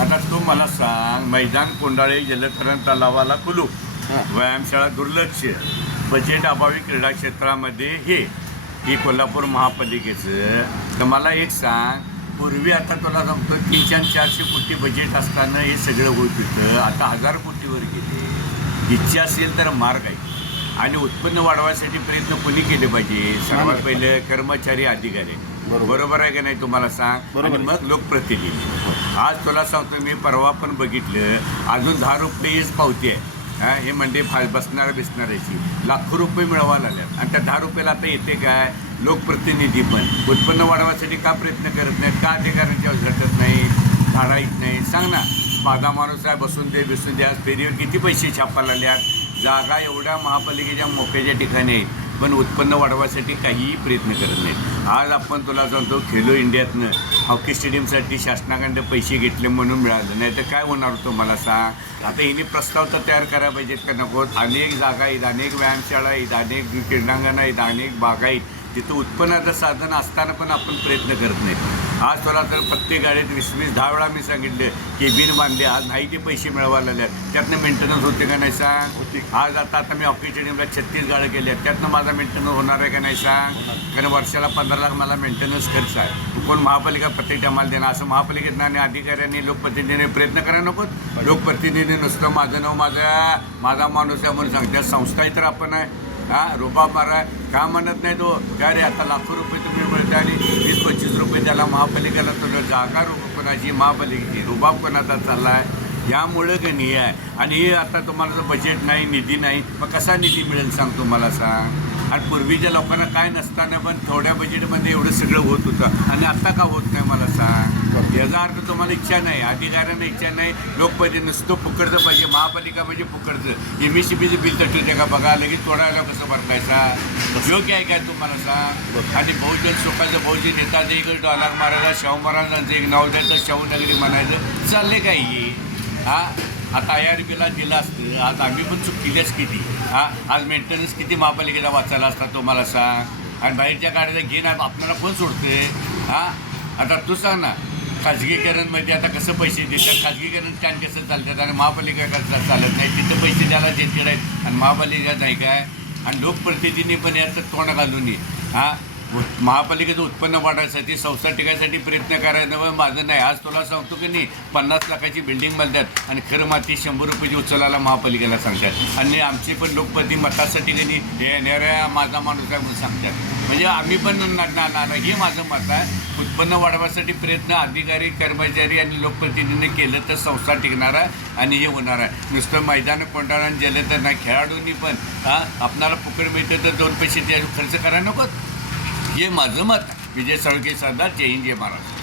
आता तू मला सांग मैदान कोंडाळे जलतरण तलावाला कुलूप हां. व्यायामशाळा दुर्लक्ष. बजेट अभावी क्रीडा क्षेत्रामध्ये हे. ही कोल्हापूर महापालिकेचं. तर मला एक सांग पूर्वी आता तुला सांगतो तीनशे आणि चारशे कोटी बजेट असताना हे सगळं होत होतं. आता हजार कोटीवर गेले. इच्छा असेल तर मार्ग आहे आणि उत्पन्न वाढवायसाठी प्रयत्न कोणी केले पाहिजे? सर्वात पहिले कर्मचारी अधिकारी. बरोबर. आहे का नाही तुम्हाला सांग? बरोबर आणि. मग लोकप्रतिनिधी. आज तुला सांगतो मी परवा पण बघितलं अजून दहा रुपयेच पावती आहे. हा हे म्हणजे फा बसणार बिसणाऱ्याची लाखो रुपये मिळवायला लागल्यात. आणि त्या दहा रुपयाला आता येते काय? लोकप्रतिनिधी पण. उत्पन्न वाढवायसाठी का प्रयत्न करत नाहीत? का अधिकाऱ्यांच्या घटत नाही? झाडा येत नाही? सांग ना. माझा माणूस आहे बसून दे बसून दे. आज फेरीवर किती पैसे छापायला लागल्यात? जागा एवढ्या महापालिकेच्या मोक्याच्या ठिकाणी आहेत पण उत्पन्न वाढवायसाठी काहीही प्रयत्न करत नाहीत. आज आपण तुला सांगतो खेलो इंडियातनं हॉकी स्टेडियमसाठी शासनाकडे पैसे घेतले म्हणून मिळालं. नाही तर काय होणार होतं मला सांग? आता हिने प्रस्ताव तर तयार करायला पाहिजेत का नको? अनेक जागा आहेत अनेक व्यायामशाळा आहेत अनेक क्रीडांगणं आहेत अनेक बागा आहेत. तिथं उत्पन्नाचं साधन असताना पण आपण प्रयत्न करत नाही. आज तुला तर प्रत्येक गाडीत वीस वीस दहा वेळा मी सांगितलं की बिन बांधले आज नाही ते पैसे मिळवायला लागले. त्यातनं मेंटेनन्स होते का नाही सांग? होते. आज आता आता मी स्टेडियमला छत्तीस गाड्या केल्या त्यातनं माझा मेंटेनन्स होणार आहे का नाही सांग? कारण वर्षाला पंधरा लाख मला मेंटेनन्स खर्च आहे. कोण महापालिका प्रत्येक टायमाला देणार? असं महापालिकेत आणि अधिकाऱ्यांनी लोकप्रतिनिधीने प्रयत्न करायला नकोत. लोकप्रतिनिधी नुसतं माझं नाव माझा माझा माणूस आहे म्हणून सांगते संस्थाही तर आपण आहे. हा रुपा मारा का म्हणत नाही तो? काय रे आता लाखो रुपये तुम्ही मिळते आणि वीस पंचवीस रुपये त्याला महापालिकेला तुला जागा रु कोणाची? महापालिकेची. रुबाब कोणाचा चालला आहे यामुळं का नाही आहे. आणि हे आता तुम्हाला जर बजेट नाही निधी नाही. मग कसा निधी मिळेल सांग तुम्हाला सांग? आणि पूर्वीच्या लोकांना काय नसताना पण थोड्या बजेटमध्ये एवढं सगळं होत होतं. आणि आता का होत नाही मला सांग. याचा अर्थ तुम्हाला इच्छा नाही अधिकाऱ्यांना इच्छा नाही. लोकप्रतिनिधी नुसतं फुकडचं पाहिजे महापालिका म्हणजे फुकडचं एम एस सी बीचं बिल तटवते का बघा लगेच तोडायला कसं भरकायचा योग्य आहे काय तुम्हाला सांग? आणि बहुजन सुखाचं बहुजन नेता एक डॉलर मारायला शाहू महाराजांचं एक नाव द्यायचं शाहू नगरी म्हणायचं चालले काही हे? हा? आता आय आर बीला दिलं असतं. आज आम्ही पण चूक केलीच किती. हा आज मेंटेनन्स किती महापालिकेचा वाचायला असतात तुम्हाला सांग. आणि बाहेरच्या गाड्याला घेऊन आपल्याला पण सोडते हा? आता तू सांग ना खाजगीकरणमध्ये आता कसं पैसे देतात? खाजगीकरण छान कसं चालतात? आणि महापालिका कसं चालत नाही? तिथं पैसे द्यायला देते आहेत आणि महापालिका नाही काय? आणि लोकप्रतिनिधी पण याचं तोंड घालून ये. हा? महापालिकेचं उत्पन्न वाढायसाठी संस्था टिकायसाठी प्रयत्न करायचं माझं नाही. आज तुला सांगतो की नाही पन्नास लाखाची बिल्डिंग बांधतात आणि खरं माती शंभर रुपयाची उचलायला महापालिकेला सांगतात. आणि आमचे पण लोकपती मतासाठी की नाही हे येणाऱ्या माझा माणूस आहे म्हणून सांगतात. म्हणजे आम्ही पण ना- ना- ना- हे माझं मत आहे. उत्पन्न वाढवायसाठी प्रयत्न अधिकारी कर्मचारी आणि लोकप्रतिनिधींनी केलं तर संस्था टिकणार आहे आणि हे होणार आहे. नुसतं मैदान कोंडाळण गेलं तर नाही खेळाडूंनी पण हां आपणाला फुकट मिळतं तर दोन पैसे त्या खर्च करायला नकोत. हे माझं मत विजय सळके सरदार जय हिंद जय महाराष्ट्र.